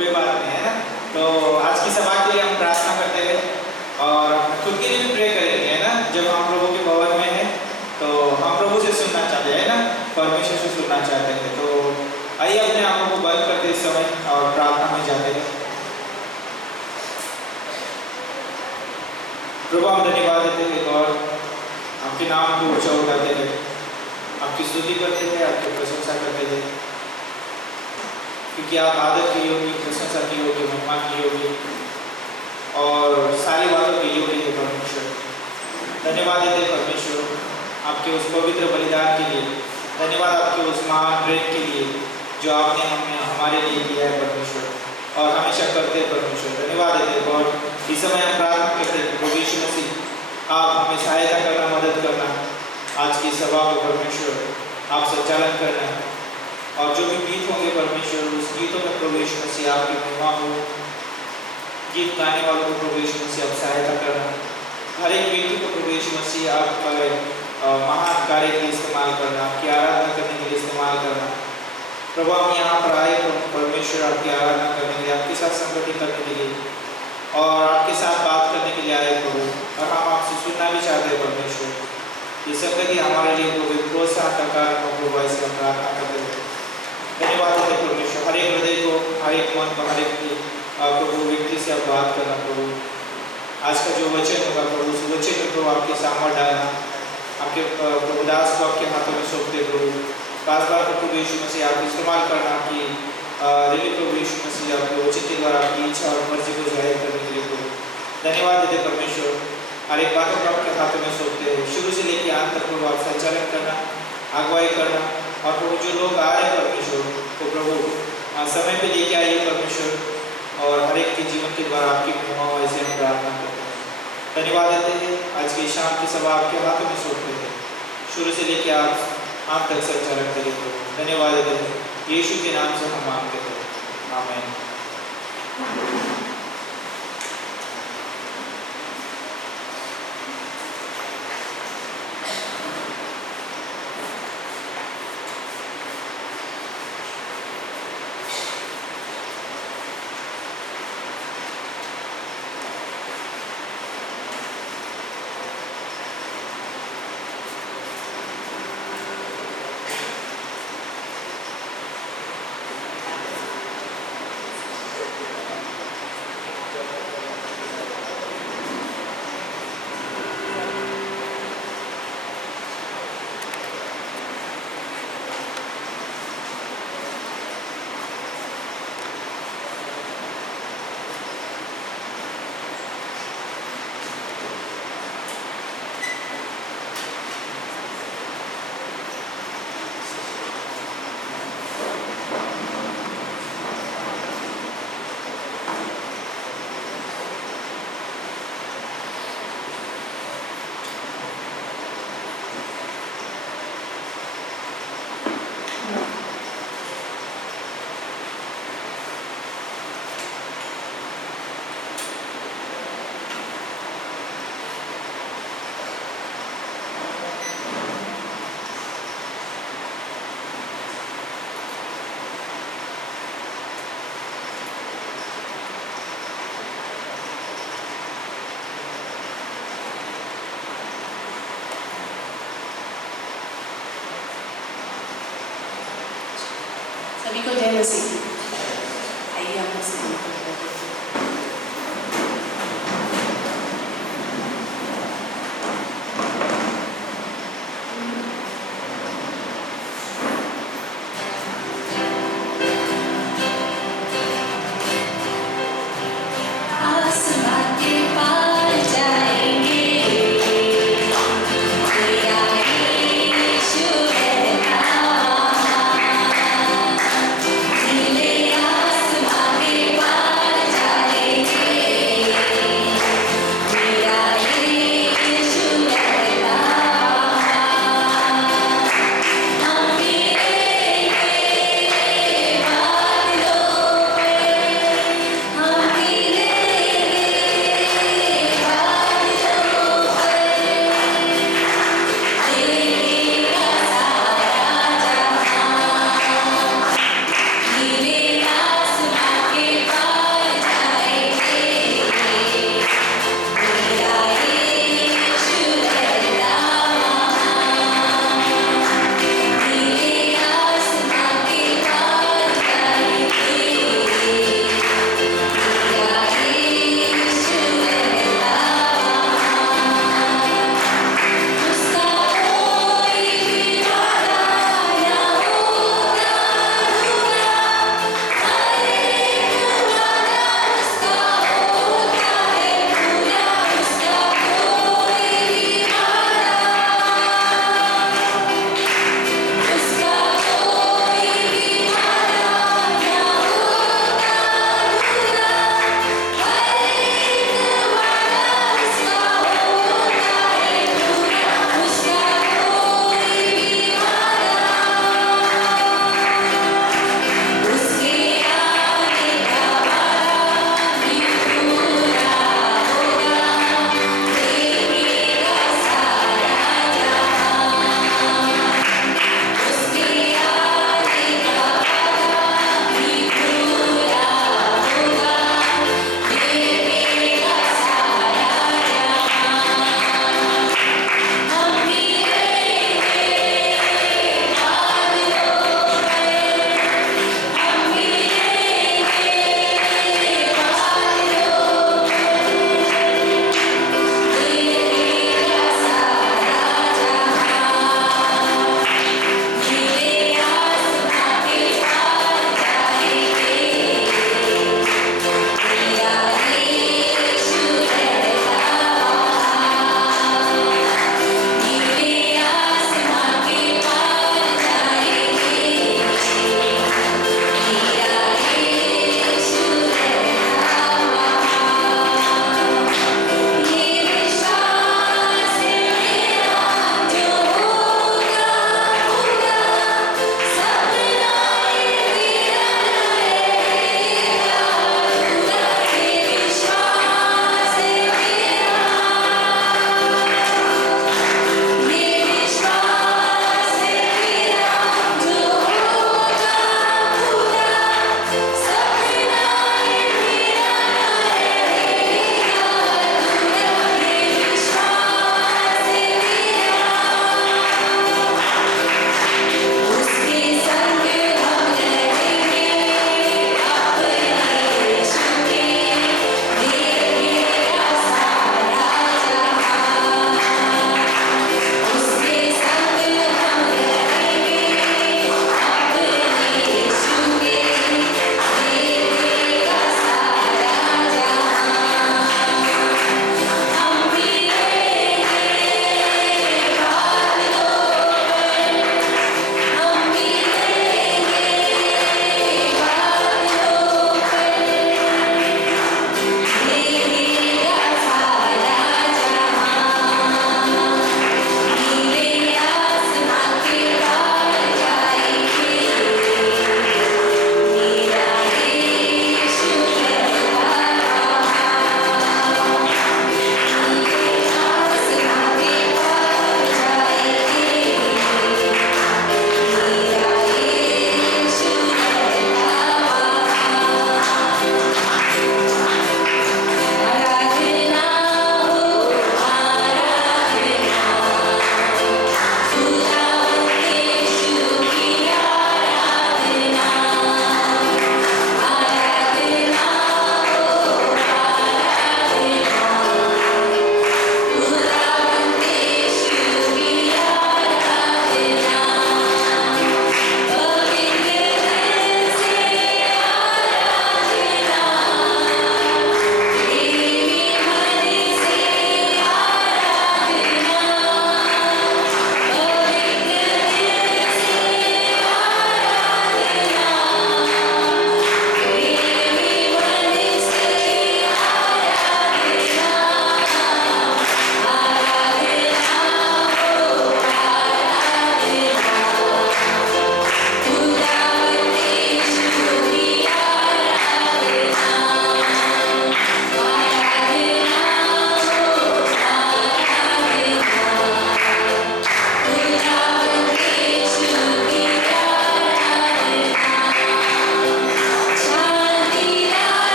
कोई बात नहीं है ना। तो आज की सभा के लिए हम प्रार्थना करते हैं और खुद के लिए भी प्रे करेंगे, है ना। जब हम प्रभु के भवन में हैं तो हम प्रभु से सुनना चाहते हैं ना, परमेश्वर से सुनना चाहते हैं। तो आइए अपने आंखों को बंद करते इस समय और प्रार्थना में जाते हैं। प्रभु हम धन्यवाद देते हैं और आपके नाम को ऊंचा उठाते हैं, आपकी स्तुति करते हैं, आपकी प्रशंसा करते हैं, क्योंकि आप आदर की योग्य, प्रशंसा की योग्य, महिमा की योग्य और सारी बातों के योग्य है परमेश्वर। धन्यवाद देते परमेश्वर आपके उस पवित्र बलिदान के लिए, धन्यवाद आपके उस महान प्रेम के लिए जो आपने हमें हमारे लिए किया है परमेश्वर, और हमेशा करते हैं परमेश्वर। धन्यवाद देते और इस समय हम प्रार्थना करते हैं प्रभु यीशु मसीह आप हमें सहायता करना, मदद करना, आज की सभा को परमेश्वर आप संचालन करना, और जो भी गीत होंगे परमेश्वर उस गीतों में प्रभु यीशु मसीह आपकी महिमा हो। गीत गाने वालों को प्रभु यीशु मसीह आप सहायता करना, हर एक व्यक्ति को प्रभु यीशु मसीह आप महान कार्य के लिए इस्तेमाल करना, आपकी आराधना करने के लिए इस्तेमाल करना। प्रभु हम यहाँ पर आए परमेश्वर आपकी आराधना करने के लिए, आपके साथ संगति करने के लिए और आपके साथ बात करने के लिए आए प्रभु, और हम आपसे सुनना भी चाहते हैं परमेश्वर। ये संगति हमारे लिए प्रभु प्रोत्साहन का कारण हो प्रभु, ऐसे हम प्रार्थना करते हैं। धन्यवाद देते परमेश्वर, हर एक हृदय को, हर एक मन को, हर एक प्रभु व्यक्ति से आप बात करना प्रभु। आज का जो वचन होगा प्रभु उस वचन में प्रभु आपके सामने डालना, आपके प्रभु दास को आपके हाथों में सौंपते प्रभु। बार बार प्रभु यीशु मसीह आप इस्तेमाल करना कि रिली प्रभु यीशु मसीह आपके वचन के द्वारा आपकी इच्छा और मर्जी को जाहिर करने के लिए प्रभु। धन्यवाद देते परमेश्वर, हर एक बातों को आपके हाथों में सौंपते हैं, शुरू से लेकर अंत तक प्रभु आप संचालन करना, अगुवाई करना, और प्रभु जो लोग आ रहे हैं परमेश्वर तो प्रभु समय पे लेके आइए परमेश्वर, और हर एक के जीवन के द्वारा आपकी महिमा हो, ऐसे हम प्रार्थना करते हैं। धन्यवाद देते हैं, आज की शाम की सभा आपके हाथों में सौंपते हैं, शुरू से लेकर आप अंत तक संचालन करिए प्रभु। धन्यवाद देते हैं, यीशु के नाम से हम मांगते हैं, आमीन।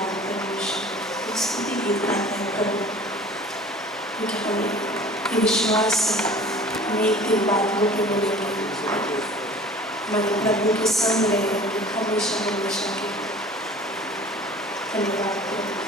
धन्यवाद परमेश्वर, एक स्तुति गीत गाते हैं प्रभु, क्योंकि हमें ये विश्वास है हमें एक दिन बाद होके बोलेंगे हमारे प्रभु के संग रहेंगे हमेशा हमेशा के। धन्यवाद प्रभु।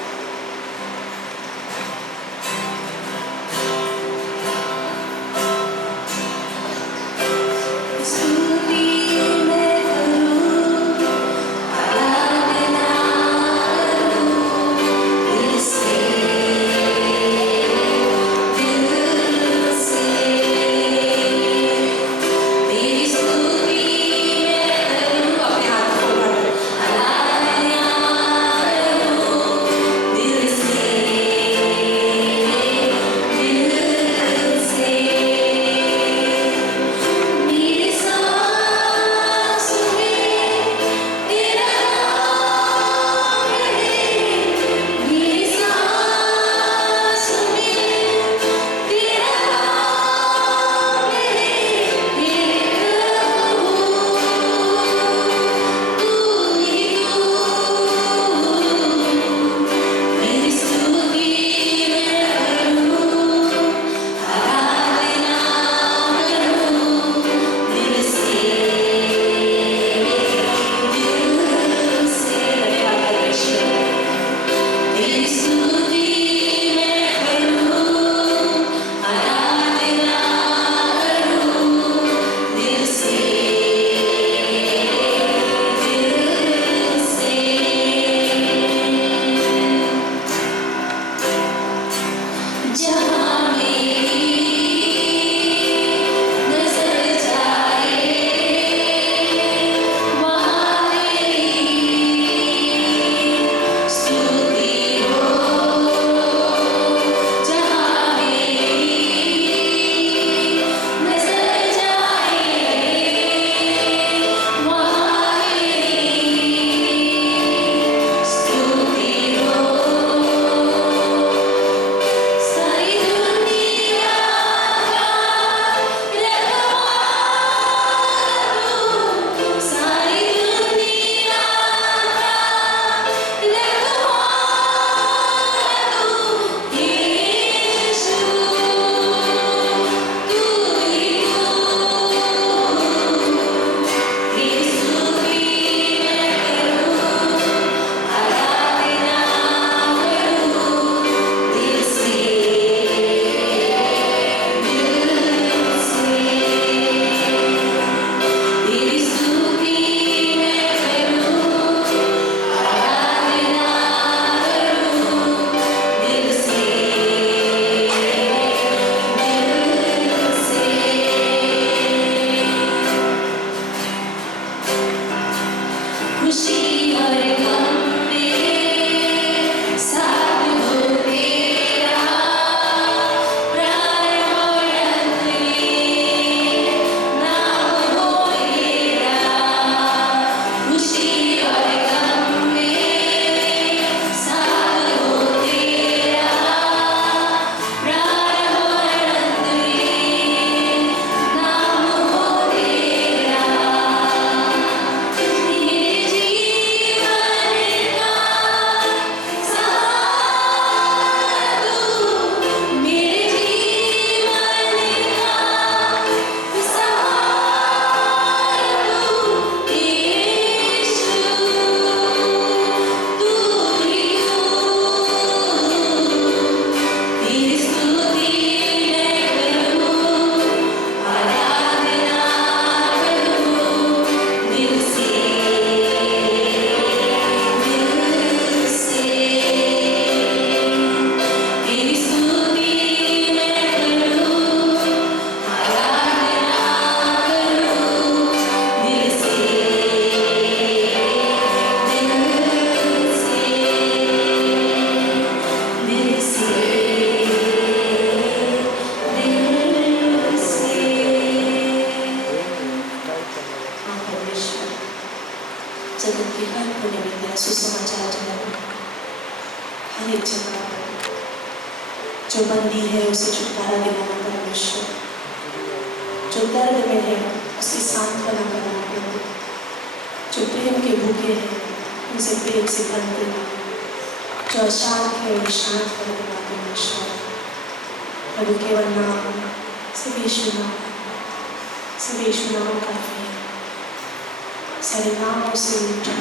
हर एक जगह जो बंदी है उसे छुटकारा दिलाना परमेश्वर, जो दर्द में है उसे सांत्वना करना प्रभु, जो प्रेम के भूखे हैं उनसे प्रेम से भर देना, जो अशांत है वो शांत करने वाला परमेश्वर। प्रभु केवल नाम, सिर्फ यीशु नाम, सिर्फ यीशु नाम काफी है। सारे नामों से ऊंचा,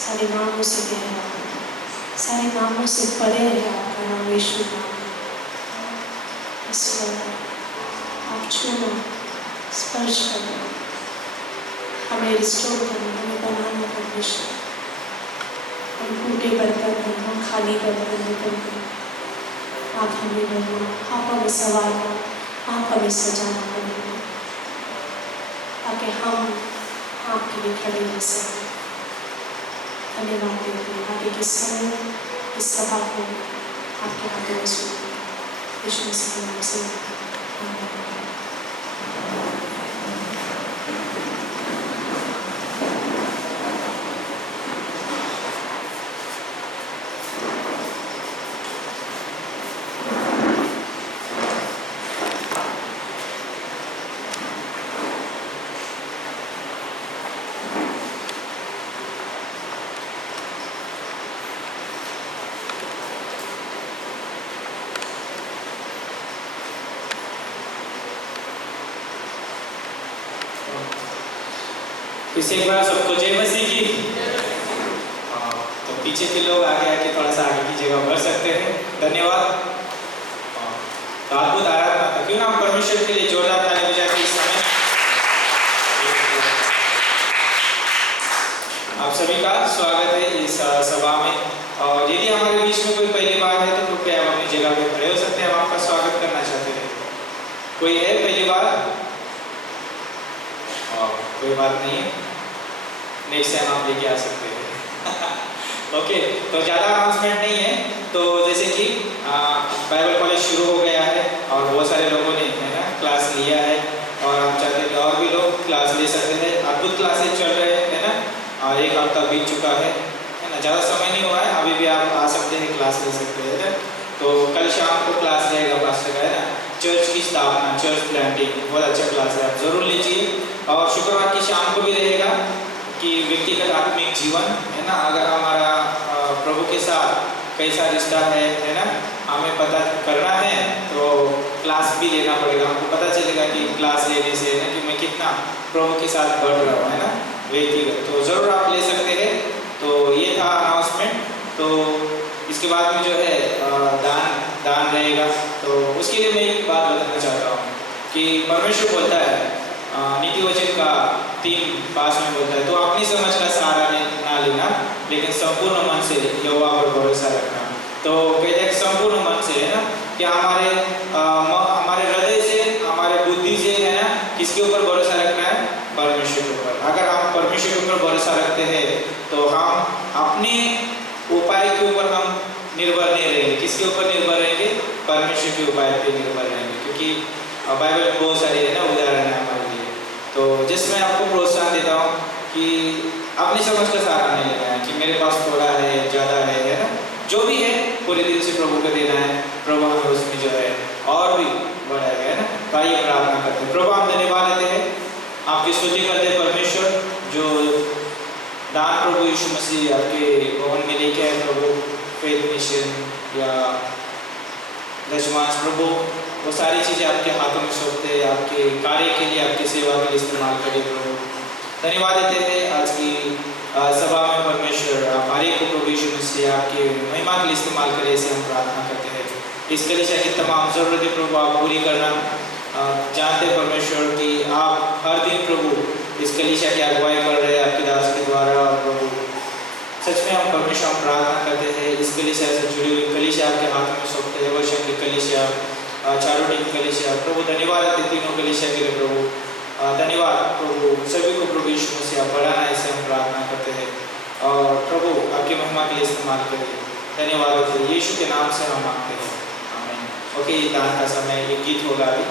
सारे नामों से गहरा, सारे नामों से परे है आपका नाम यीशु नाम। इसलिए आप छूना, स्पर्श करना, हमें रिस्टोर करना, हमें बनाना परमेश्वर। हम टूटे बर्तन हैं, हम खाली बर्तन हैं प्रभु। आप हमें बनना, आप हमें संवारना, आप हमें सजाना प्रभु, ताकि हम आपके लिए खड़े रह सकें। धन्यवाद देते हैं। आगे के समय इस सभा को आपके हाथों में सौंपते हैं। यीशु मसीह के नाम से आमीन। इसे एक बार सबको जय मसीह की। तो पीछे के लोग आगे आके थोड़ा सा आगे की जगह बढ़ सकते हैं। धन्यवाद। तो अद्भुत आराधना था। क्यों ना हम परमेश्वर के लिए जोरदार ताली बजा के इस समय आप सभी का स्वागत है इस सभा में। और यदि हमारे बीच में कोई पहली बार है तो कृपया आप अपनी जगह पे खड़े हो सकते हैं। हम आपका स्वागत करना चाहते हैं। कोई है पहली बार? कोई बात नहीं है, नेक्स्ट टाइम आप लेके आ सकते हैं। ओके, तो ज़्यादा अनाउंसमेंट नहीं है। तो जैसे कि बाइबल कॉलेज शुरू हो गया है और बहुत सारे लोगों ने है ना क्लास लिया है और हम चाहते हैं कि और भी लोग क्लास ले सकते हैं। अद्भुत क्लासेज चल रहे हैं ना, और एक हफ्ता बीत चुका है ना, ज़्यादा समय नहीं हुआ है। अभी भी आप आ सकते हैं, क्लास ले सकते हैं ना। तो कल शाम को क्लास रहेगा पास्टर का, है ना, चर्च की स्थापना, चर्च प्लांटिंग, बहुत अच्छा क्लास है, आप जरूर लीजिए। और शुक्रवार की शाम को भी रहेगा कि व्यक्तिगत आत्मिक जीवन, है ना, अगर हमारा प्रभु के साथ कैसा रिश्ता है ना, हमें पता करना है तो क्लास भी लेना पड़ेगा। हमको पता चलेगा कि क्लास लेने से है ना कि मैं कितना प्रभु के साथ बढ़ रहा हूँ, है ना, व्यक्तिगत। तो ज़रूर आप ले सकते हैं। तो ये था अनाउंसमेंट। तो इसके बाद में जो है दान रहेगा। तो उसके लिए मैं एक बात बताना चाहता हूँ कि परमेश्वर बोलता है, नीति वचन का 3:5 में बोलता है, तो अपनी समझ का सहारा ना लेना, लेकिन संपूर्ण मन से यहोवा पर भरोसा रखना। तो कहते हैं संपूर्ण मन से, है ना, कि हमारे हृदय से, हमारे बुद्धि से, है ना, किसके ऊपर भरोसा रखना है? परमेश्वर के ऊपर। अगर हम परमेश्वर के ऊपर भरोसा रखते हैं तो हम अपने उपाय के ऊपर हम निर्भर नहीं रहेंगे। किसके ऊपर निर्भर रहेंगे? परमेश्वर के उपाय पे निर्भर रहेंगे। क्योंकि बाइबल में बहुत सारी है ना उदाहरण है हमारे लिए। तो जिसमें आपको प्रोत्साहन देता हूँ कि अपनी समझ का सहारा नहीं लेना है कि मेरे पास थोड़ा है, ज़्यादा है ना, जो भी है पूरे दिल से प्रभु को देना है। प्रभु हमें उसमें जो है और भी बढ़ाएगा, है ना। तो आइए प्रार्थना करते हैं। प्रभु हम धन्यवाद देते हैं, आपकी स्तुति करते हैं परमेश्वर, जो दान प्रभु यीशु मसीह आपके भवन में लेके आए प्रभु, फेथ मिशन या दशमांश प्रभु, वो सारी चीज़ें आपके हाथों में सौंपते हैं, आपके कार्य के लिए, आपकी सेवा के लिए इस्तेमाल करिए प्रभु। धन्यवाद देते हैं आज की सभा में परमेश्वर, आप हर एक को प्रभु यीशु मसीह आपकी महिमा के लिए इस्तेमाल करें, ऐसे हम प्रार्थना करते हैं। इस कलीसिया की तमाम ज़रूरतें प्रभु आप पूरी करना। जानते हैं परमेश्वर कि आप हर दिन प्रभु इस कलीसिया की अगुवाई कर रहे हैं आपके दास के द्वारा। और प्रभु सच में हम परमेश्वर हम प्रार्थना करते हैं, इस कलीसिया से जुड़ी हुई कलीसिया आपके हाथों में सौंपते हैं। वर्षन की कलीसिया, चारोटी की कलीसिया, प्रभु धन्यवाद देते तीनों कलीसिया के लिए प्रभु। धन्यवाद प्रभु, सभी को प्रभु यीशु मसीह आप बढ़ाना, ऐसे हम प्रार्थना करते हैं। और प्रभु आपकी महिमा के लिए इस्तेमाल करिए। धन्यवाद देते हैं, यीशु के नाम से हम मांगते हैं, आमीन। ओके, दान का समय, ये गीत होगा अभी।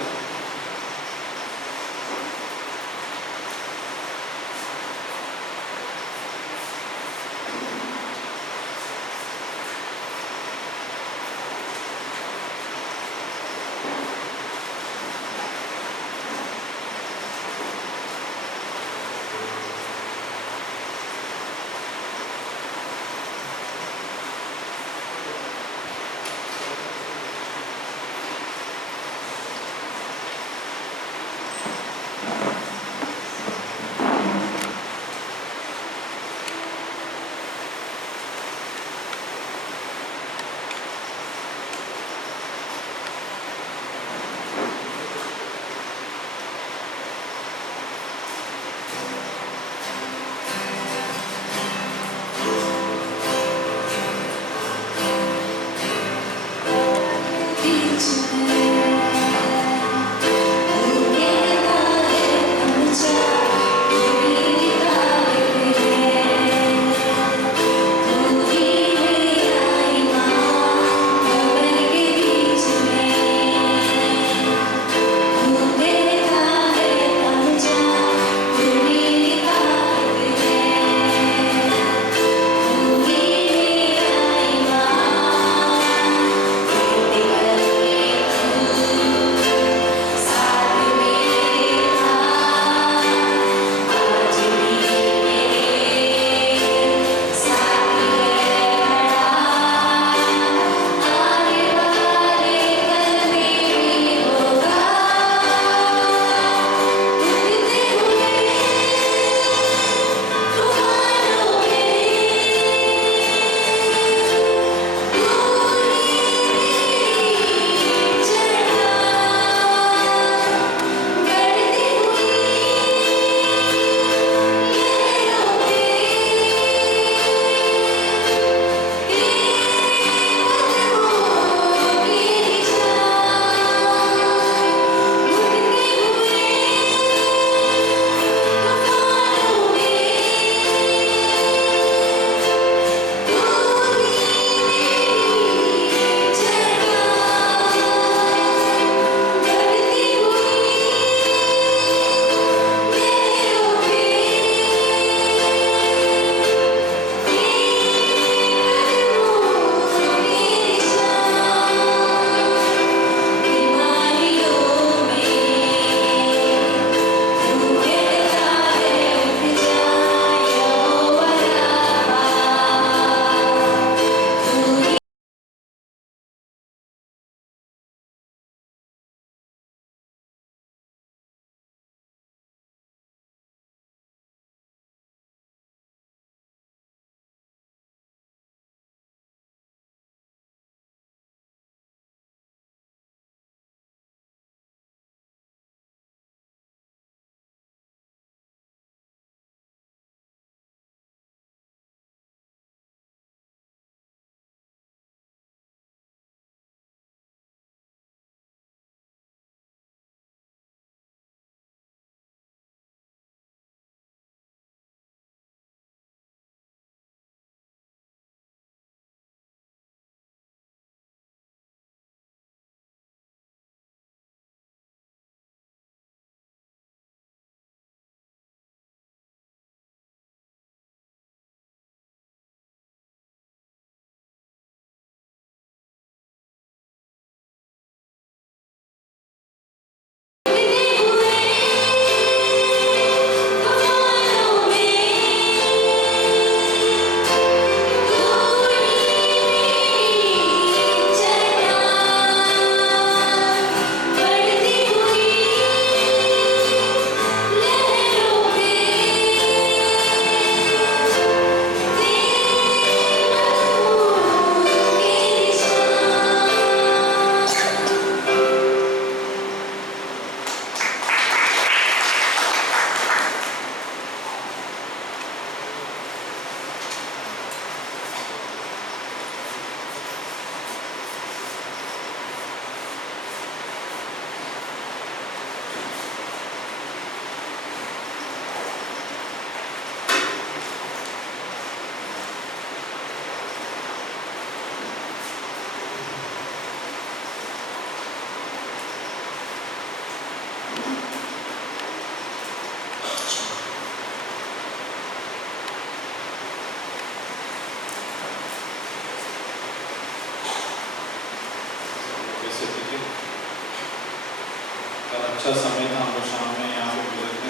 अच्छा समय था, हम लोग शाम में यहाँ पे गुजरे थे।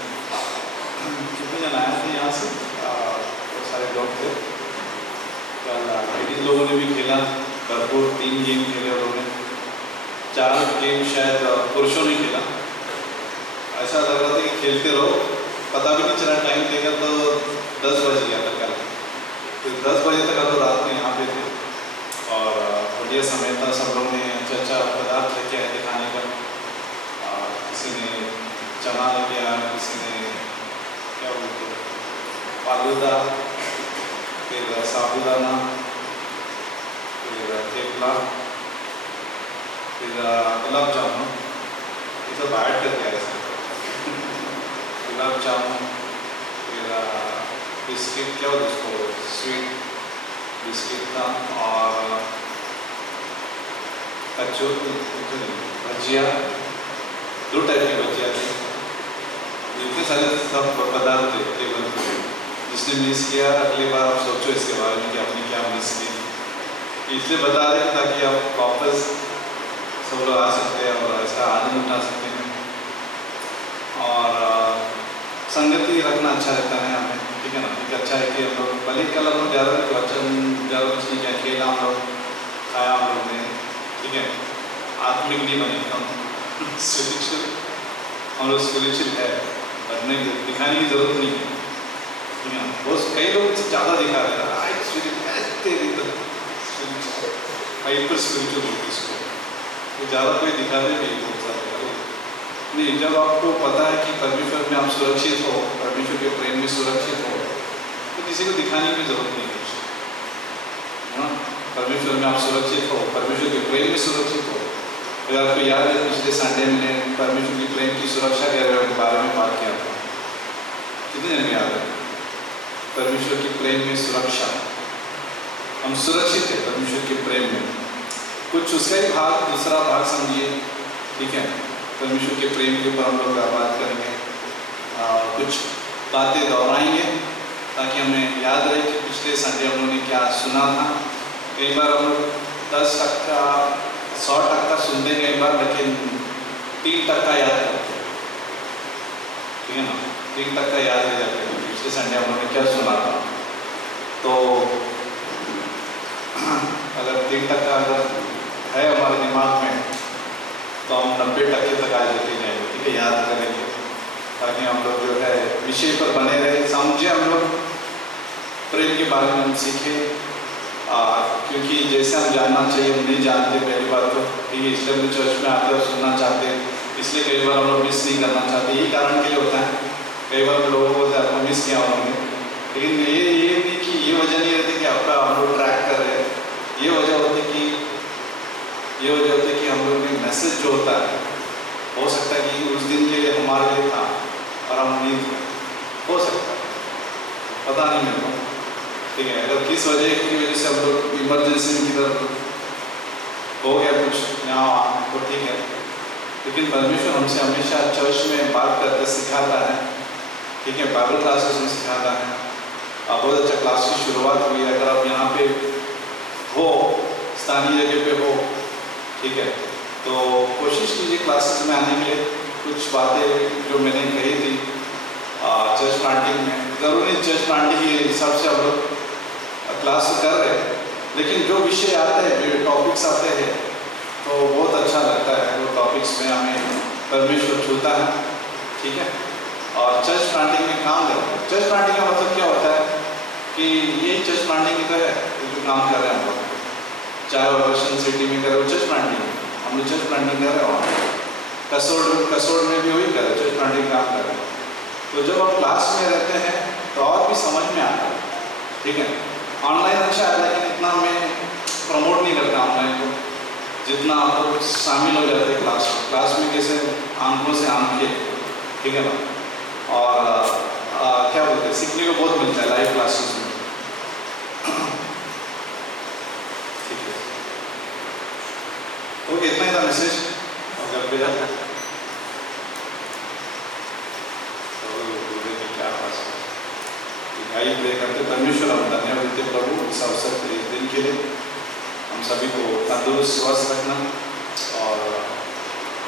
कितने जन आए थे यहाँ से? बहुत सारे लोग थे। कल लेडीज लोगों ने भी खेला भरपूर, 3 गेम खेले उन्होंने, 4 गेम शायद पुरुषों ने खेला। ऐसा लग रहा था कि खेलते रहो, पता भी नहीं चला, टाइम देखा तो 10 बज गया था कल। तो 10 बजे तक हम लोग रात में यहाँ पे थे और बढ़िया समय था। सब लोग ने अच्छा पदार्थ लेके आए थे खाने का। किसी ने चना लेके आया, किसी ने क्या बोलते फालूदा, फिर साबूदाना, फिर थेपला, फिर गुलाब जामुन, ये सब ऐड करके आए थे। गुलाब जामुन, फिर बिस्किट, क्या बोलते उसको, स्वीट बिस्किट था, और भजिया, 2 टाइप की भजिया थी। इतने सारे सब पदार्थ थे टेबल पे। जिसने मिस किया अगली बार आप सोचो इसके बारे में कि आपने क्या मिस किया। इसलिए बता रहे हैं ताकि आप वापस सब लोग आ सकते हैं और इसका आनंद उठा सकते हैं। और संगति रखना अच्छा रहता है हमें, ठीक है ना। एक अच्छा है कि हम लोग भले कल हम लोग ज़्यादा कुछ नहीं किया, खेला हम लोग, खाया हम लोग ने, ठीक है। आत्मिक नहीं बने हम स्पिरिचुअल, हम लोग स्पिरिचुअल है, बनने दिखाने की जरूरत नहीं है, ठीक है ना। बहुत कई लोग ज़्यादा दिखा रहे हैं, हाइपर स्पिरिचुअल होती इसको, तो ज़्यादा कोई दिखाते नहीं बहुत सारे नहीं। जब आपको पता है कि परमेश्वर में आप सुरक्षित हो, परमेश्वर के प्रेम में सुरक्षित हो, तो किसी को दिखाने की जरूरत नहीं कुछ, हाँ। परमेश्वर में आप सुरक्षित हो, परमेश्वर के प्रेम में सुरक्षित हो। अगर आपको याद है पिछले संडे में परमेश्वर की प्रेम की सुरक्षा के बारे में बात किया था, कितने जन याद है? परमेश्वर की प्रेम में सुरक्षा, हम सुरक्षित है परमेश्वर के प्रेम में। कुछ उसका ही भाग, दूसरा भाग समझिए, ठीक है। परमेश्वर के प्रेम के ऊपर हम लोग बात करेंगे, कुछ बातें दोहराएंगे ताकि हमें याद रहे कि पिछले संडे हम लोगों ने क्या सुना था। कई बार हम लोग 10% 100% सुनते हैं कई बार, लेकिन 3% याद करते हैं, ठीक है ना। 3% याद रह जाते हैं पिछले संडे हम लोगों ने क्या सुना था। तो अगर 3% अगर है हमारे दिमाग में, तो हम 90% तक आज लेके जाएंगे, ठीक है, याद करेंगे, ताकि हम लोग जो है विषय पर बने रहे, समझे हम लोग प्रेम के बारे में हम सीखें। क्योंकि जैसे हम जानना चाहिए हम नहीं जानते, पहली बात तो, ठीक है। इसलिए हम चर्च में आते और सुनना चाहते हैं, इसलिए कई बार हम लोग मिस नहीं करना चाहते, यही कारण के लिए होता है। कई बार लोगों को आपको मिस किया उन्होंने, लेकिन ये नहीं कि ये वजह नहीं रहती कि आपका हम लोग ट्रैक कर रहे हैं। ये वजह होती कि हम लोग में मैसेज जो होता है, हो सकता है कि उस दिन के लिए हमारे लिए था और हम नहीं थे, हो सकता है, पता नहीं मेरे को, ठीक है। अगर किस वजह की वजह से हम लोग इमरजेंसी में किधर हो गया कुछ यहाँ तो ठीक है, लेकिन परमेश्वर हमसे हमेशा चर्च में बात करते सिखाता है, ठीक है। बाइबल क्लासेस में सिखाता है। बहुत अच्छा क्लास की शुरुआत हुई है, अगर आप यहाँ पे हो, स्थानीय जगह पे हो, ठीक है, तो कोशिश कीजिए क्लासेस में आने के लिए। कुछ बातें जो मैंने कही थी चर्च प्लांटिंग में, ज़रूरी चर्च प्लांटिंग के हिसाब से हम लोग क्लास कर रहे हैं, लेकिन जो विषय आते हैं, जो टॉपिक्स आते हैं, तो बहुत अच्छा लगता है। वो टॉपिक्स में हमें परमेश्वर छूता है, ठीक है। और चर्च प्लांटिंग में काम करते हैं। चर्च प्लांटिंग का मतलब क्या होता है कि ये चर्च प्लांटिंग का है जो काम कर रहे हैं हम लोग, चाहे वर्षन सिटी में कर रहे हो चर्च प्लांटिंग, हम लोग चर्च प्लांटिंग कर रहे हो, कसोड़ में भी वही कर रहे, चर्च प्लांटिंग काम कर रहे हैं। तो जब आप क्लास में रहते हैं तो और भी समझ में आता है, ठीक है। ऑनलाइन अच्छा है, लेकिन इतना मैं प्रमोट नहीं करता ऑनलाइन को, जितना आप लोग शामिल हो जाते हैं क्लास में कैसे आंखों से आंखें, ठीक है ना। और क्या बोलते हैं, सीखने को बहुत मिलता है लाइव क्लासेस में, ठीक है। ओके, इतना ही था मैसेज, और घर पे जाते हैं क्या भाई प्रे करते। परमेश्वर हम धन्यवाद देते प्रभु इस अवसर के इस दिन के लिए, हम सभी को तंदुरुस्त स्वस्थ रखना, और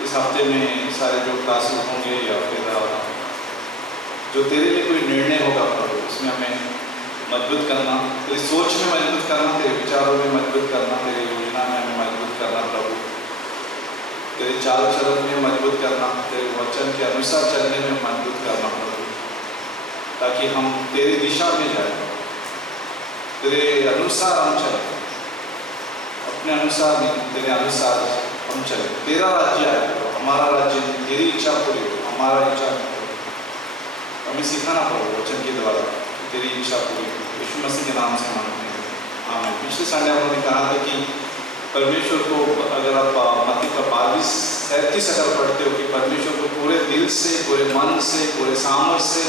इस हफ्ते में सारे जो क्लासेस होंगे या फिर जो तेरे लिए कोई निर्णय होगा प्रभु, उसमें हमें मजबूत करना, तेरी सोच में मजबूत करना, तेरे विचारों में मजबूत करना, तेरी योजना में हमें मजबूत करना प्रभु, तेरे चाल चलन में मजबूत करना, तेरे वचन के अनुसार चलने में मजबूत करना प्रभु, ताकि हम तेरी दिशा में जाए, तेरे अनुसार हम चले, अपने अनुसार नहीं, तेरे अनुसार हम चले। तेरा राज्य है, हमारा राज्य नहीं, तेरी इच्छा पूरी हो, हमारा इच्छा नहीं। हमें सिखाना पड़ेगा वचन के द्वारा, तेरी इच्छा पूरी हो। यीशु मसीह के नाम से मांगते हैं, आमीन। पिछले संडे हम लोगों ने कहा था कि परमेश्वर को, अगर आप मत्ती का 22:37 अगर पढ़ते हो कि परमेश्वर को पूरे दिल से, पूरे मन से, पूरे सामर्थ से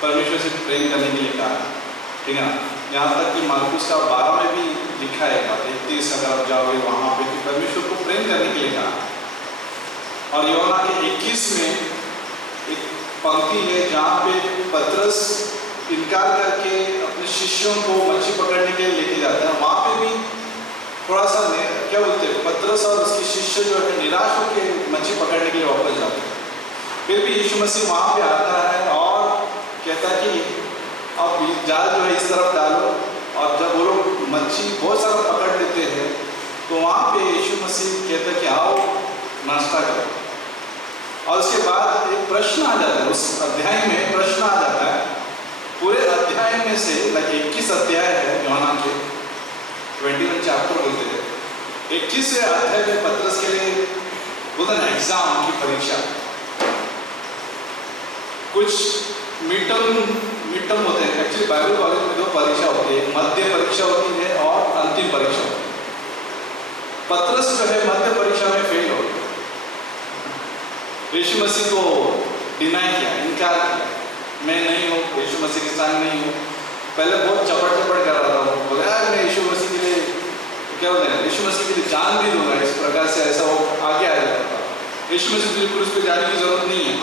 परमेश्वर से प्रेम करने के लिए कहा है, ठीक है ना। यहाँ तक कि मार्कुस का 12 में भी लिखा है बात, 31 अगर आप जाओगे वहाँ पे कि परमेश्वर को प्रेम करने के लिए कहा। और यूहन्ना के 21 में एक पंक्ति है जहाँ पे पतरस इनकार करके अपने शिष्यों को मच्छी पकड़ने के लिए लेके जाता है। वहाँ पे भी थोड़ा सा क्या बोलते हैं, पतरस और उसके शिष्य जो है निराश होकर मच्छी पकड़ने के लिए वापस जाते हैं। फिर भी यीशु मसीह वहाँ पे आता है और कहता है कि आप जाल जो है इस तरफ डालो, और जब वो लोग मच्छी बहुत सारा पकड़ लेते हैं तो वहाँ पे यीशु मसीह कहता है कि आओ नाश्ता करो। और उसके बाद एक प्रश्न आ जाता है, उस अध्याय में प्रश्न आ जाता है। पूरे अध्याय में से 21 अध्याय है यूहन्ना के, 21 चैप्टर बोलते हैं। 21वें अध्याय में पतरस के लिए बोलते हैं एग्जाम की परीक्षा, कुछ मिड-टर्म होते हैं। एक्चुअली बाइबल कॉलेज में 2 परीक्षा होती है, मध्य परीक्षा होती है और अंतिम परीक्षा होती है। पतरस जो है मध्य परीक्षा में फेल हो गया, यीशु मसीह को डिनाई किया, इनकार किया, मैं नहीं हूँ, यीशु मसीह के साथ नहीं हूँ। पहले बहुत चपट कर रहा था, बोला यार मैं यीशु मसीह के लिए क्या बोलते हैं, यीशु मसीह के लिए जान भी दूंगा, इस प्रकार से ऐसा वो आगे आ जाता था। यीशु मसीह तुझे क्रूस पे जाने की जरूरत नहीं है,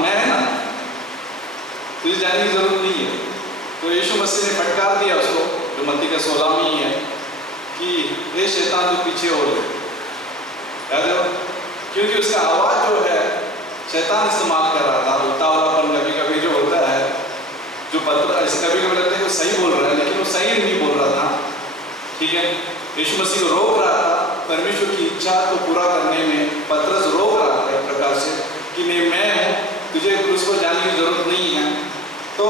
मैं है ना, तुझे जाने की जरूरत नहीं है। तो यीशु मसीह ने फटकार दिया उसको, जो मत्ती का 16 में ही है, कि ये शैतान तो पीछे हो रहे, याद है, क्योंकि उसका आवाज जो है शैतान इस्तेमाल कर रहा था, उतावलापन कभी कभी जो होता है, जो पत्र ऐसे कभी कभी लगता है कि सही बोल रहा है लेकिन वो सही नहीं बोल रहा था, ठीक है। यीशु मसीह को रोक रहा था परमेश्वर की इच्छा को पूरा करने में। पतरस रोक रहा था एक प्रकार से कि नहीं, मैं हूँ, तुझे क्रूस पर जाने की जरूरत नहीं है। तो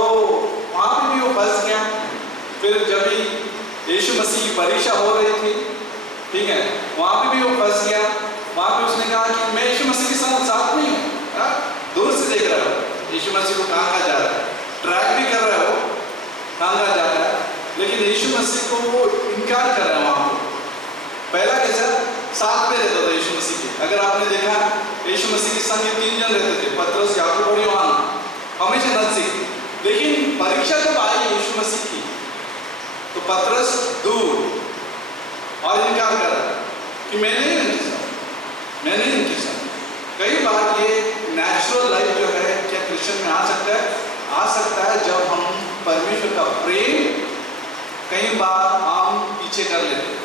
वहाँ पे भी वो फंस गया। फिर जब भी यीशु मसीह की परीक्षा हो रही थी, ठीक है, वहाँ पे भी वो फंस गया। वहाँ पे उसने कहा कि मैं यीशु मसीह के साथ नहीं हूँ, दूर से देख रहा हो यीशु मसीह को कहाँ जा रहा है, ट्रैक भी कर रहे हो कहाँ जा रहा है, लेकिन यीशु मसीह को वो इनकार कर रहा है। वहाँ पे पहला कैसा साथ में रहता था यीशु मसीह के। अगर आपने देखा यीशु मसीह के संग 3 जन रहते थे, पतरस, याकूब और यूहन्ना, हमेशा नजदीक। लेकिन परीक्षा जब आई यीशु मसीह की तो पतरस दूर और इनकार कर रहा कि मैं नहीं उनके साथ। कई बार ये नेचुरल लाइफ जो है क्या क्रिश्चियन में आ सकता है जब हम परमेश्वर का प्रेम कई बार हम पीछे कर लेते हैं।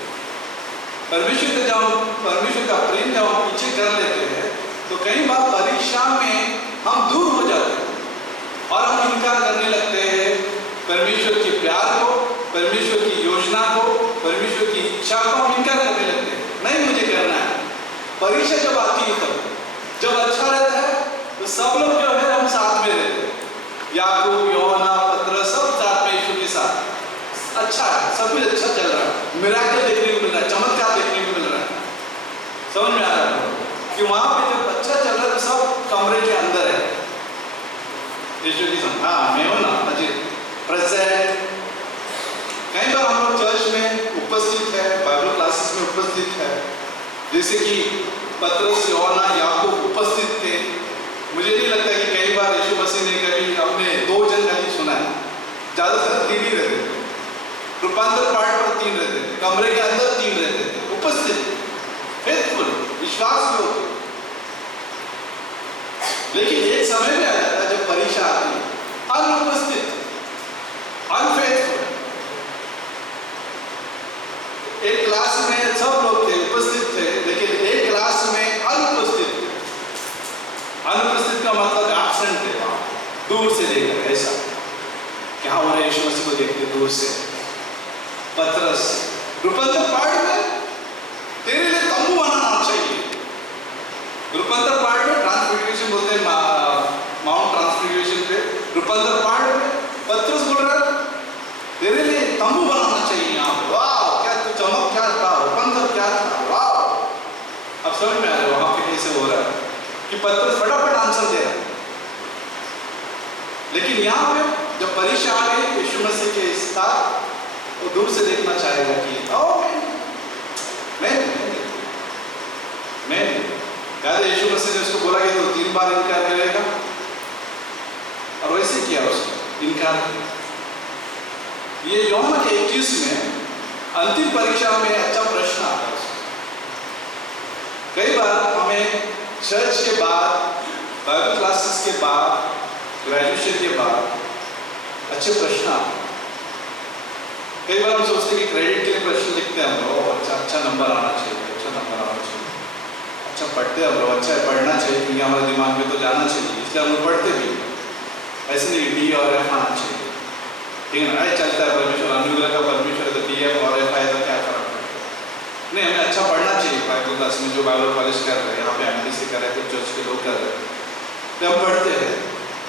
परमेश्वर का प्रेम जब हम पीछे कर लेते हैं तो कई बार परीक्षा में हम दूर हो जाते हैं और हम इनकार करने लगते हैं परमेश्वर के प्यार को, परमेश्वर की योजना को, परमेश्वर की इच्छा को हम इनकार करने लगते हैं। नहीं, मुझे करना है। परीक्षा जब आती है तब जब अच्छा रहता है तो सब लोग जो है हम साथ में रहते हैं, याकूब, यूहन्ना, पतरस सब साथ में यीशु के साथ। अच्छा है, सब कुछ अच्छा चल रहा है, मिराकल देखने को मिल रहा है, चमत्कार देखने को मिल रहा है। समझ में आ रहा है कि वहां पे जब अच्छा चल रहा है तो सब कमरे के अंदर है, यीशु की संग, हाँ मैं हूं ना, अजय प्रेजेंट। कई बार हम लोग चर्च में उपस्थित है, बाइबल क्लासेस में उपस्थित है, जैसे कि पतरस, यूहन्ना, याकूब उपस्थित थे। मुझे नहीं लगता कि कई बार यीशु मसीह ने कभी अपने 2 जन का ही सुना है, ज्यादातर 3 ही रहते थे। रूपांतर पाठ पर 3 रहते थे, कमरे के अंदर 3 रहते थे, उपस्थित, फेथफुल, विश्वास योग। लेकिन एक समय में आ जाता है जब परीक्षा आती है, अनुपस्थित, अनफेथफुल। एक क्लास में सब लोग थे, उपस्थित थे, लेकिन एक क्लास में अनुपस्थित थे। अनुपस्थित का मतलब एब्सेंट थे, वहां दूर से देख रहे, ऐसा क्या हो रहा है, यीशु मसीह को देखते दूर से। पतरस, रूपांतर पाठ में तेरे लिए तंबू बनाना चाहिए। रूपांतर पाठ में ट्रांसफिगरेशन बोलते हैं, माउंट ट्रांसफिगरेशन पे रूपांतर पाठ में पतरस बोल रहा है तेरे लिए तंबू बनाना चाहिए यहाँ पे। वाह, क्या तो चमक क्या था, रूपांतर क्या था, वाह। अब समझ में आ रहा है वहां पे कैसे हो रहा है कि पतरस फटाफट आंसर दे रहा है। लेकिन यहाँ पे जब परीक्षा आ गई यीशु मसीह के साथ, वो दूर से देखना चाहेगा कि बार इनकार करेगा, और वैसे किया उसने, इनकार किया। ये यूहन्ना के 21 में अंतिम परीक्षा में अच्छा प्रश्न आता है। कई बार हमें चर्च के बाद, बाइबल क्लासेस के बाद, ग्रेजुएशन के बाद अच्छे प्रश्न आते हैं। कई बार हम सोचते हैं कि क्रेडिट के लिए प्रश्न लिखते हैं हम लोग, अच्छा नंबर आना चाहिए, अच्छा नंबर आना चाहिए, अच्छा पढ़ते हैं हम लोग, अच्छा पढ़ना चाहिए क्योंकि हमारे दिमाग में तो जाना चाहिए, इसलिए हम लोग पढ़ते भी। ऐसे नहीं डी और एफ आना चाहिए, ठीक है ना, चलता है परमेश्वर अनुग्रह का परमेश्वर है तो डी एफ और एफ आए तो क्या फर्क पड़ता है? नहीं, हमें अच्छा पढ़ना चाहिए। बाइबल क्लास में जो बाइबल कॉलेज कर रहे हैं, यहाँ पे एमटीसी कर रहे हैं, कुछ चर्च के लोग कर रहे हैं, तो हम पढ़ते हैं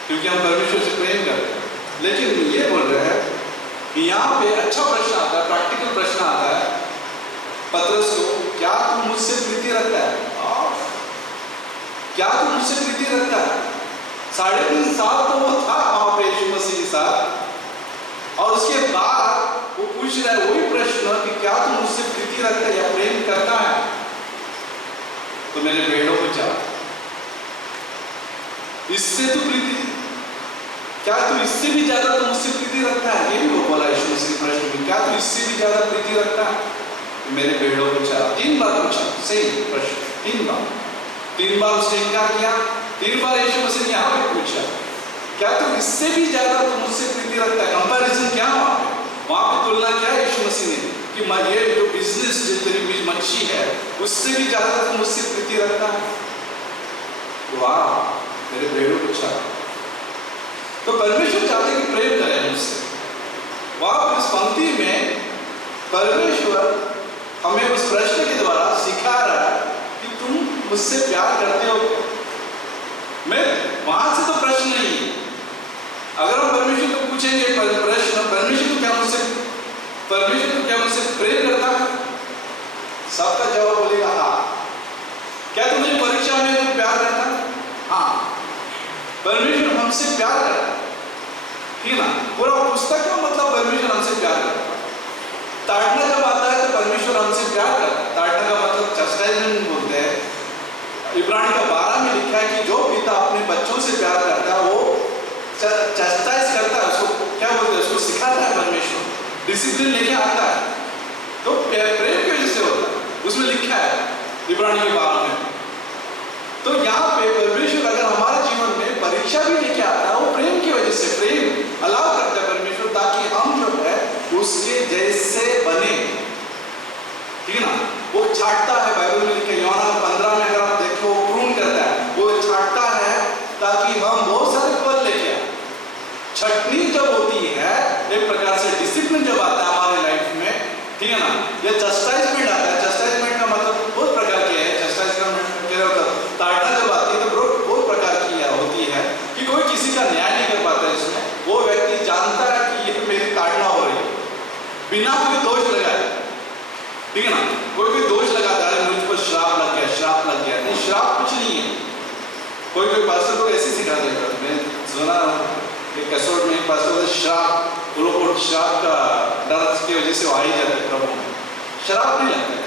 क्योंकि हम परमेश्वर से प्रेम कर रहे हैं। लेकिन ये बोल रहे हैं कि यहाँ पे अच्छा प्रश्न आता है, प्रैक्टिकल प्रश्न आता है पतरस को, क्या तू मुझसे प्रीति रखता है? क्या तू मुझसे प्रीति रखता है? 3.5 साल तो वो था वहां पे यीशु मसीह के साथ, और उसके बाद वो पूछ रहा है वही प्रश्न कि क्या तू मुझसे प्रीति रखता है या प्रेम करता है? तो मेरे भेड़ों को चाह, इससे तू प्रीति, क्या तू इससे भी ज्यादा तो मुझसे प्रीति रखता है? ये भी वो बोला यीशु मसीह प्रश्न में, क्या तू इससे भी ज्यादा प्रीति रखता है? मेरे भेड़ों को चाह। 3 बार पूछा, सही प्रश्न, 3 बार उसने इनकार किया। 3 बार यीशु मसीह ने यहाँ पे पूछा, क्या तू इससे भी ज्यादा तो मुझसे प्रीति रखता है? कंपैरिजन क्या वहां पे तुलना क्या है यीशु मसीह ने कि ये जो बिजनेस जो तेरी मच्छी है उससे भी ज्यादा तो मुझसे प्रीति रखता है? वाह, मेरे भेड़ों को चाह। तो परमेश्वर चाहते कि प्रेम करें मुझसे। वहां पर इस पंक्ति में परमेश्वर हमें उस प्रश्न के द्वारा सिखा रहा है कि तुम मुझसे प्यार करते हो क्या? मैं वहां से तो प्रश्न नहीं है। अगर हम परमेश्वर को पूछेंगे प्रश्न, परमेश्वर तो क्या मुझसे प्रेम करता है? सबका जवाब बोलेगा हाँ। क्या तुम मुझे परीक्षा में तुम प्यार करता है? हाँ, परमेश्वर हमसे प्यार करता है, ठीक है ना। पूरा पुस्तक का मतलब परमेश्वर हमसे प्यार करता है। ताड़ना जब आता है तो परमेश्वर हमसे प्यार करता है। ताड़ना का मतलब चस्टाइजमेंट बोलते हैं। इब्रानी का 12 में लिखा है कि जो पिता अपने बच्चों से प्यार करता है वो चस्टाइज करता है, उसको क्या बोलते हैं, उसको सिखाता है परमेश्वर, डिसिप्लिन लेके आता है। तो प्रेम की वजह से होता है, उसमें लिखा है इब्रानी के 12 में। तो यहाँ पे परमेश्वर अगर हमारे जीवन में परीक्षा भी लेके आता है, वो प्रेम की वजह से, प्रेम अलाउ करता है परमेश्वर ताकि हम जो है उसके जैसे बने, ठीक है ना। वो छांटता है, बाइबल में लिखा है यूहन्ना 15 में अगर आप देखो, वो प्रून करता है, वो छांटता है ताकि हम बहुत सारे फल लेके आए। छटनी जब होती है, एक प्रकार से डिसिप्लिन जब आता है हमारे लाइफ में, ठीक है ना, या चस्टाइजमेंट आता है। चस्टाइजमेंट का मतलब बहुत प्रकार के है। चस्टाइजमेंट क्या होता है, ताड़ना जब आती है तो बहुत प्रकार की होती है कि कोई किसी का न्याय नहीं कर पाता है। इसमें वो व्यक्ति जानता है कि ये मेरी ताड़ना हो रही है, बिना कोई दोष लगाए, ठीक है ना। कोई दोष लगाता है, मुझ पर श्राप लग गया, श्राप लग गया। नहीं, श्राप कुछ नहीं है। कोई पास्टर को ऐसे सिखा देगा। मैं सुना एक एपिसोड में एक पास्टर बोलते श्राप, वो लोग श्राप का डर की वजह से आ ही जाते प्रभु में। श्राप नहीं लगता है।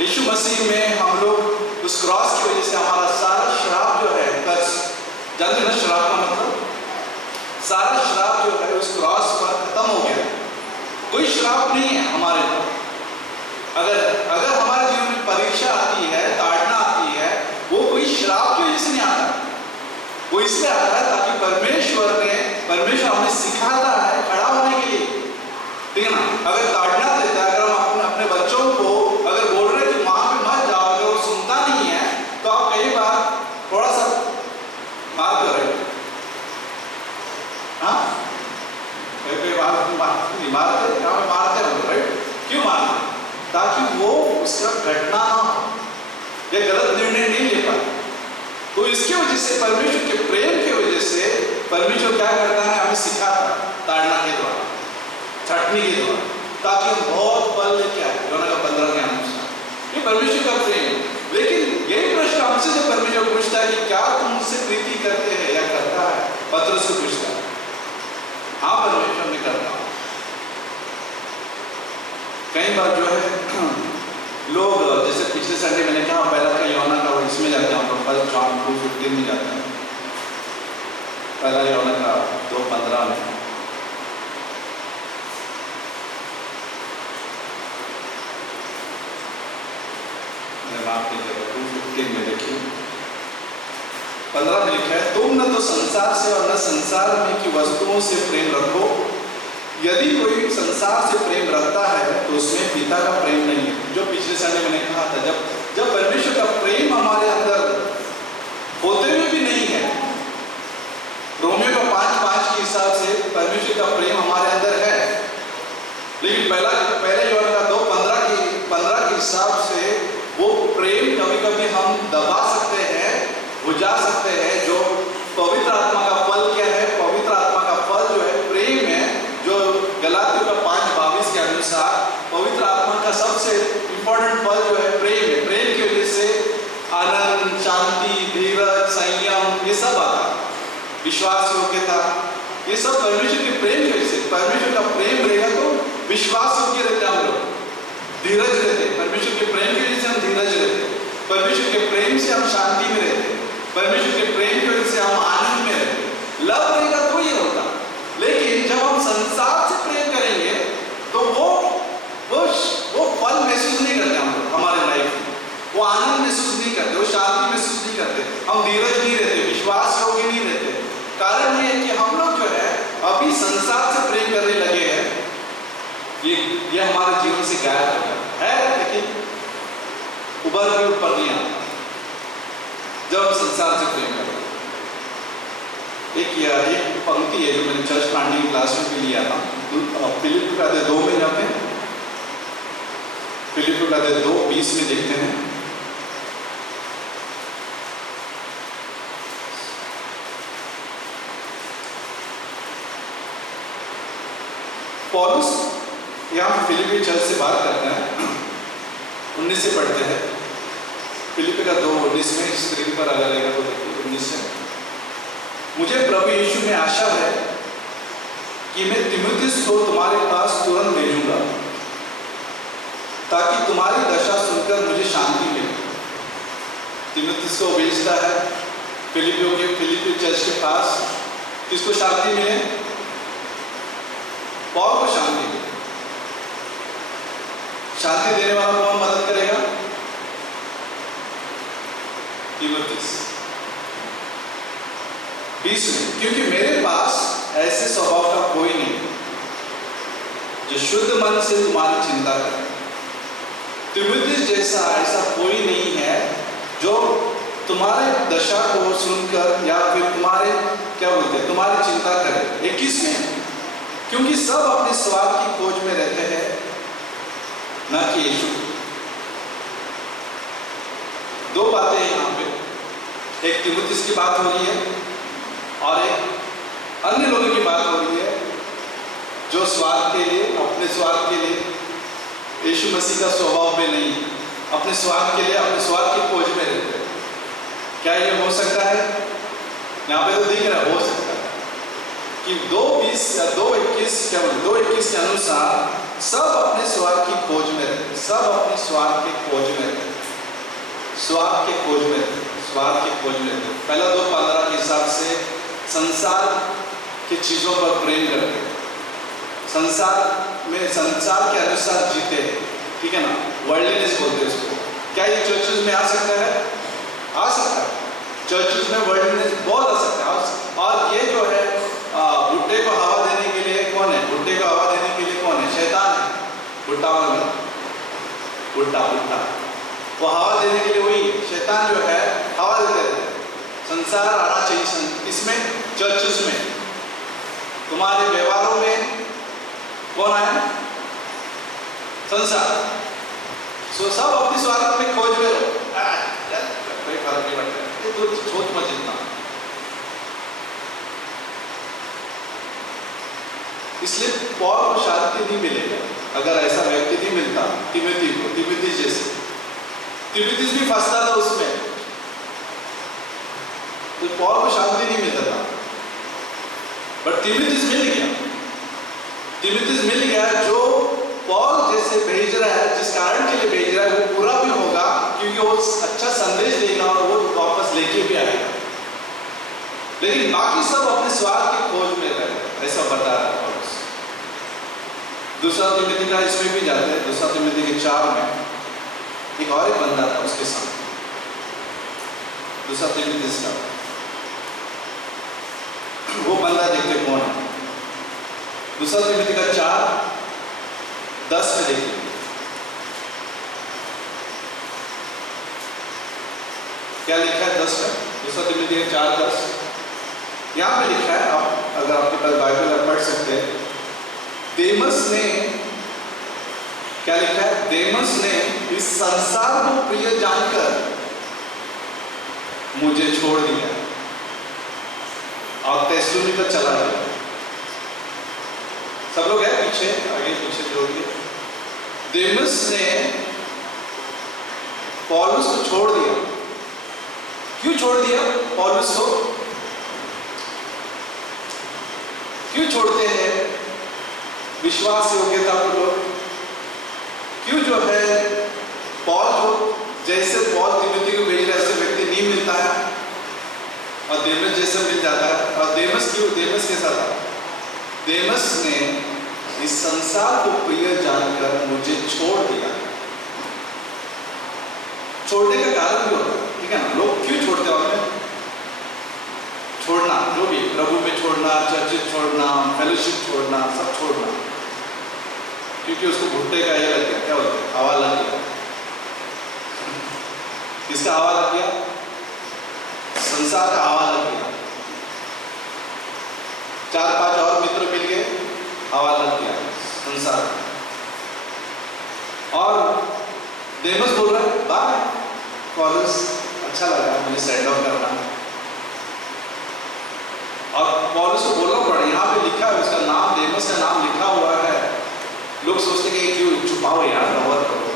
यीशु मसीह में हम लोग उस क्रॉस की वजह से हमारा सारा श्राप जो है, कर्ज, जानते ना श्राप का मतलब, सारा श्राप जो है उस क्रॉस पर खत्म हो गया। कोई श्राप नहीं है हमारे पर। अगर हमारे जीवन में परीक्षा आती है, ताड़ना आती है, वो कोई श्राप की वजह से नहीं आता, वो इसलिए आता है ताकि परमेश्वर हमें सिखाता है खड़ा होने के लिए, ठीक है ना। अगर ताड़ना देता है, अगर हम अपने बच्चों को अगर बोल रहे कि वहां पे मत जाओ, अगर वो सुनता नहीं है तो आप कई बार थोड़ा सा मार दो, राइट? हाँ, कई बार मारते हैं, राइट? क्यों मारते? ताकि वो उसका घटना ना हो या गलत निर्णय नहीं ले पाए। तो इसकी वजह से, परमेश्वर के प्रेम की वजह से परमेश्वर क्या करता है, हमें सिखाता है ताड़ना के द्वारा, छटनी के द्वारा, ताकि हम बहुत बल लेके आए। यूहन्ना का 15 के अनुसार ये परमेश्वर का प्रेम है। लेकिन यही प्रश्न हमसे जब परमेश्वर पूछता है कि क्या तुम मुझसे प्रीति करते हैं या करता है, पतरस से पूछता है। हाँ, परमेश्वर में करता हूं। कई बार जो है लोग, जैसे पिछले संडे मैंने कहा पहला का यूहन्ना का, इसमें जाते हैं हम लोग, फर्स्ट जॉन 2:15 में जाते हैं, पहला यूहन्ना का 2:15 में। माफ कीजिएगा, 2:15 में देखिए 15 में लिखा है, तुम न तो संसार से और न संसार में की वस्तुओं से प्रेम रखो, यदि कोई संसार से प्रेम रखता है तो उसमें पिता का प्रेम नहीं है। जो पिछले संडे मैंने कहा था, जब परमेश्वर का प्रेम हमारे अंदर होते हुए भी नहीं है, रोमियो का 5:5 के हिसाब से परमेश्वर का प्रेम हमारे अंदर है, लेकिन पहले यूहन्ना का 2:15 के हिसाब से वो प्रेम कभी कभी हम दबा सकते हैं, बुझा सकते हैं। जो पवित्र आत्मा का फल क्या है? पवित्र आत्मा का फल जो है प्रेम है, जो गलातियों का 5:22 के अनुसार पवित्र आत्मा का सबसे इंपॉर्टेंट फल जो है प्रेम है। प्रेम की वजह से आनंद, शांति, धीरज, संयम ये सब आता है, विश्वास योग्यता, ये सब परमेश्वर के प्रेम की वजह से। परमेश्वर का प्रेम रहेगा तो विश्वास योग्य रहते हम लोग, धीरज रहते, परमेश्वर के प्रेम की वजह से हम धीरज रहते, परमेश्वर के प्रेम से हम शांति में रहते, परमेश्वर के प्रेम की वजह से हम आनंद में रहते। लव रहेगा तो ये होता, लेकिन जब हम संसार से प्रेम करेंगे तो वो फल महसूस नहीं करते हम लोग हमारे लाइफ में, वो आनंद महसूस नहीं करते, वो शांति महसूस नहीं करते, हम धीरज नहीं रहते, विश्वास योग्य नहीं रहते। कारण ये है कि हम लोग जो है अभी संसार से प्रेम करने लगे हैं, ये हमारे जीवन से गायब हो गया है, लेकिन उभर के ऊपर नहीं आता जब हम संसार से प्रेम करते। एक पंक्ति है जो मैंने चर्च प्लांटिंग क्लास में भी लिया था, फिलिप्पियों का 2 में जाते हैं, फिलिप्पियों का 2:20 में देखते हैं। पौलुस यहाँ फिलिप्पी चर्च से बात करते हैं, 19 से पढ़ते हैं। फिलिप्पी का 2:19 में, स्क्रीन पर आ जाएगा तो देखिए 19 से। मुझे प्रभु यीशु में आशा है कि मैं तीमुथियुस को तुम्हारे पास तुरंत भेजूंगा, ताकि तुम्हारी दशा सुनकर मुझे शांति मिले। तीमुथियुस को भेजता है फिलिप्पी चर्च के पास, किसको शांति मिले? पौल को शांति मिले। शांति देने वाला कौन मदद करेगा? तीमुथियुस। 20 में, क्योंकि मेरे पास ऐसे स्वभाव का कोई नहीं जो शुद्ध मन से तुम्हारी चिंता करे। तीमुथियुस जैसा ऐसा कोई नहीं है जो तुम्हारे दशा को सुनकर या फिर तुम्हारे क्या बोलते हैं तुम्हारी चिंता करे। 21 में, क्योंकि सब अपने स्वार्थ की खोज में रहते हैं, न कि यीशु। 2 बातें हैं यहाँ पे, एक तीमुथियुस की बात हो रही है और एक अन्य लोगों की बात हो रही है जो स्वार्थ के लिए, अपने स्वार्थ के लिए, यीशु मसीह का स्वभाव में नहीं, अपने स्वार्थ के लिए, अपने स्वार्थ की खोज में रहते हैं। क्या ये हो सकता है? यहाँ पे तो दिख रहा है, हो सकता है कि 2:20 या 2:21 क्या बोले 2:21 के अनुसार सब अपने स्वार्थ की खोज में रहते, सब अपने स्वार्थ के खोज में रहते, स्वार्थ के खोज में रहते, स्वार्थ के खोज में रहते। पहला 2:15 के हिसाब से संसार की चीजों पर प्रेम करते, संसार के अनुसार जीते, ठीक है ना, वर्ल्डलीनेस बोलते हैं इसको। क्या ये चर्चेस में आ सकता है? आ सकता है, चर्चेस में वर्ल्डलीनेस बहुत आ सकता है। और ये जो है भुट्टे को हवा देने के लिए कौन है? भुट्टे को हवा देने के लिए कौन है? शैतान है। भुट्टा वो हवा देने के लिए वही शैतान जो है हवा देते रहते। संसार आना चाहिए इसमें, चर्चेस में, तुम्हारे व्यवहारों में कौन आया? संसार। सो सब अपनी स्वार्थ में खोज में रहो, कोई फर्क नहीं पड़ता, ये तो सोच मत इतना। इसलिए पौल को शांति नहीं मिलेगा अगर ऐसा व्यक्ति नहीं मिलता तीमुथियुस जैसे। तीमुथियुस भी फंसता था उसमें, तो पौल को शांति नहीं मिलता था, बट तीमुथियुस मिल गया जो पौल जैसे भेज रहा है, जिस कारण के लिए भेज रहा है वो पूरा भी होगा, क्योंकि वो अच्छा संदेश देगा और वो लेकिन बाकी सब अपने स्वार्थ की खोज में रहे, ऐसा बता रहा है पौलुस। दूसरा तिमोथी का इसमें भी जाते हैं, दूसरा तिमोथी के 4 में एक और एक बंदा था उसके साथ, दूसरा तिमोथी का वो बंदा देखते कौन है। दूसरा तिमोथी का 4:10 में देखिए, क्या लिखा है 10 में, दूसरा तिमोथी 4:10 यहां पे लिखा है। आप अगर आपके पास बाइबल आप पढ़ सकते हैं। देमस ने क्या लिखा है, देमस ने इस संसार को प्रिय जानकर मुझे छोड़ दिया और थिस्सलुनीके पर चला गया। सब लोग है पीछे, आगे पीछे जोड़िए। देमस ने पौलुस को छोड़ दिया। क्यों छोड़ दिया पौलुस को? क्यों छोड़ते हैं विश्वास योग्यता को लोग? क्यों जो है पौल को, जैसे पौल तिमोथी को भेज रहा है, ऐसे व्यक्ति नहीं मिलता है और देमस जैसे मिल जाता है। और देमस क्यों, देमस कैसा था? देमस ने इस संसार को प्रिय जानकर मुझे छोड़ दिया। छोड़ने का कारण भी होता है, ठीक है ना? लोग क्यों छोड़ते हैं? छोड़ना, जो भी प्रभु में छोड़ना, चर्च छोड़ना, फेलोशिप छोड़ना, सब छोड़ना, क्योंकि उसको भुट्टे का ये लग गया, क्या बोलते हैं, हवा लग गया। किसका हवा लग गया? संसार का हवा लग गया। 4-5 और मित्र मिल गए, हवा लग गया संसार। और देमस बोल रहा है बाय पौलुस, अच्छा लगा मुझे सेंड ऑफ करना। और पौलुस को बोलना पड़ा, यहाँ पे लिखा है उसका नाम, देमस का नाम लिखा हुआ है। लोग सोचते कि क्यों छुपाओ यार, कवर करो।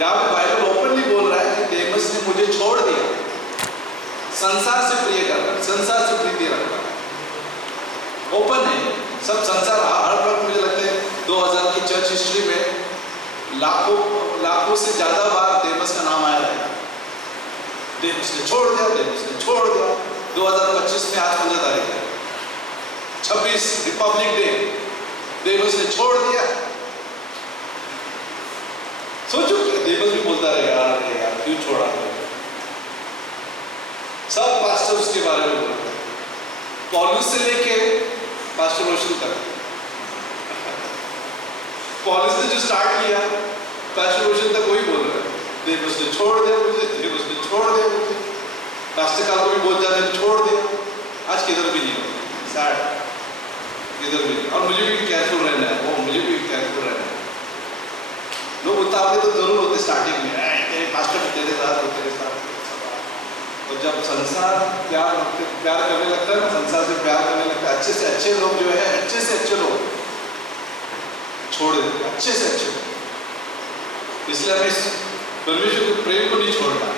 यहाँ पे बाइबल ओपनली बोल रहा है कि देमस ने मुझे छोड़ दिया, संसार से प्रिय करना, संसार से प्रीति रखना। ओपन है सब संसार। हर वक्त मुझे लगता है 2000 की चर्च हिस्ट्री में लाखों से ज्यादा बार देमस का नाम आया है। देमस ने छोड़ दिया, देमस ने छोड़ दिया। 2025 में आज 15 तारीख है, 26 रिपब्लिक डे, देमस ने छोड़ दिया। सोचो कि देमस भी बोलता रहेगा यार क्यों छोड़ा। सब पास्टर उसके बारे में बोलते हैं, पौलुस से लेके पास्टर रोशन तक। पौलुस ने जो स्टार्ट किया, पास्टर रोशन तक वही बोल रहा है, देमस ने छोड़ दिया मुझे, देमस ने छोड़ दिया मुझे। पास्टर काल को भी बोल जाते हैं छोड़ दिया। आज किधर भी नहीं होता, सैड, किधर भी नहीं। और मुझे भी केयरफुल रहना है, वो मुझे भी केयरफुल रहना है। लोग उतारते तो जरूर होते स्टार्टिंग में, तेरे पास्टर तेरे साथ हो, तेरे साथ। और जब संसार प्यार करने लगता है ना, संसार से प्यार करने लगता है, अच्छे से अच्छे लोग जो है, अच्छे से अच्छे लोग छोड़ देते, अच्छे से अच्छे। इसलिए हमें परमेश्वर के प्रेम को नहीं छोड़ना,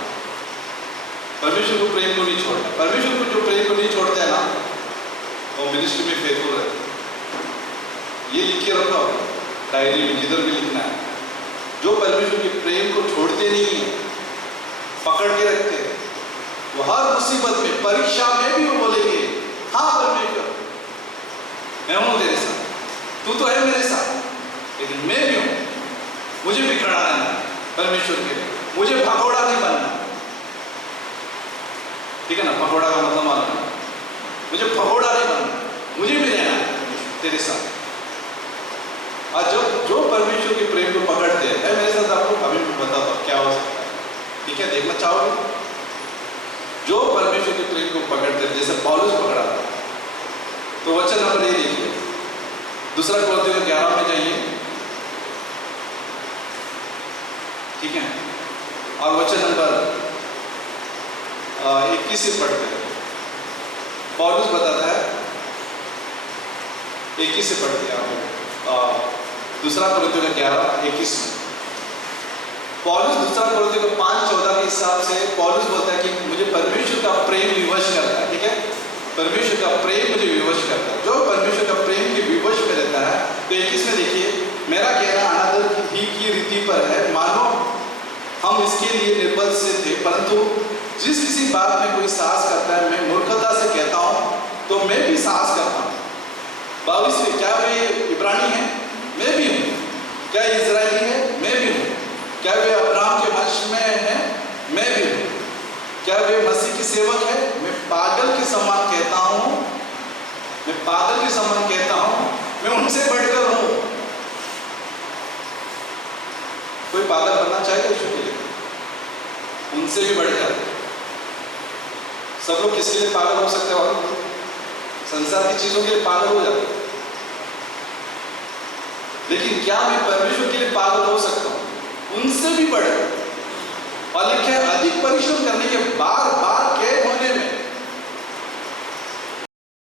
परमेश्वर को प्रेम को नहीं छोड़ना। परमेश्वर को जो प्रेम को नहीं छोड़ता है ना, वो मिनिस्ट्री में फेथफुल रहता। ये लिख के रखो डायरी में, जिधर भी लिखना है। जो परमेश्वर के प्रेम को छोड़ते नहीं है, पकड़ के रखते हैं, वो हर मुसीबत में, परीक्षा में भी वो बोलेंगे हाँ परमेश्वर मैं हूं तेरे साथ, तू तो है मेरे साथ, लेकिन मैं भी हूं, मुझे भी खड़ा रहना है परमेश्वर के लिए, मुझे भगोड़ा नहीं बनना। ठीक है ना, भगोड़ा का मतलब मालूम है, मुझे भगोड़ा नहीं बनना, मुझे भी रहना है तेरे साथ। और जो परमेश्वर के प्रेम को पकड़ते हैं, मेरे साथ आपको अभी भी बता दो क्या हो सकता है। ठीक है, देखना चाहोगे? जो परमेश्वर के प्रेम को पकड़ते हैं, जैसे पौलुस पकड़ा था, तो वचन नंबर ये देखिए, दूसरा कोरिन्थियों 11 में जाइए। ठीक है, और वचन नंबर 21 से पढ़ते हैं। पौलुस बताता है, 21 से पढ़ते हैं दूसरा कोरिन्थियों 11:21 में। पौलुस दूसरा कोरिन्थियों 5:14 के हिसाब से पौलुस बोलता है कि मुझे परमेश्वर का प्रेम विवश करता है। ठीक है, परमेश्वर का प्रेम मुझे विवश करता है। जो परमेश्वर का प्रेम के विवश में रहता है, तो 21 में देखिए, मेरा कहना अनादर ही की रीति पर है, मानो हम इसके लिए निर्बल से थे, परंतु जिस किसी बात में कोई साहस करता है, मैं मूर्खता से कहता हूँ तो मैं भी साहस करता हूँ। 22वें, क्या वे इब्रानी हैं? मैं भी हूँ। क्या इजरायली है? मैं भी हूँ। क्या वे अब्राहम के वंश में हैं? मैं भी हूँ। क्या वे मसीह की सेवक है? मैं पागल के समान कहता हूँ, मैं पागल के समान कहता हूँ, मैं उनसे बढ़कर हूँ। कोई पागल बनना चाहेगा यीशु के लिए? उनसे भी बढ़कर। सब लोग किसके लिए पागल हो सकते हैं? संसार की चीजों के लिए पागल हो जाते हैं। लेकिन क्या मैं परमेश्वर के लिए पागल हो सकता हूं? उनसे भी बढ़कर। और लिखे अधिक परिश्रम करने के बाद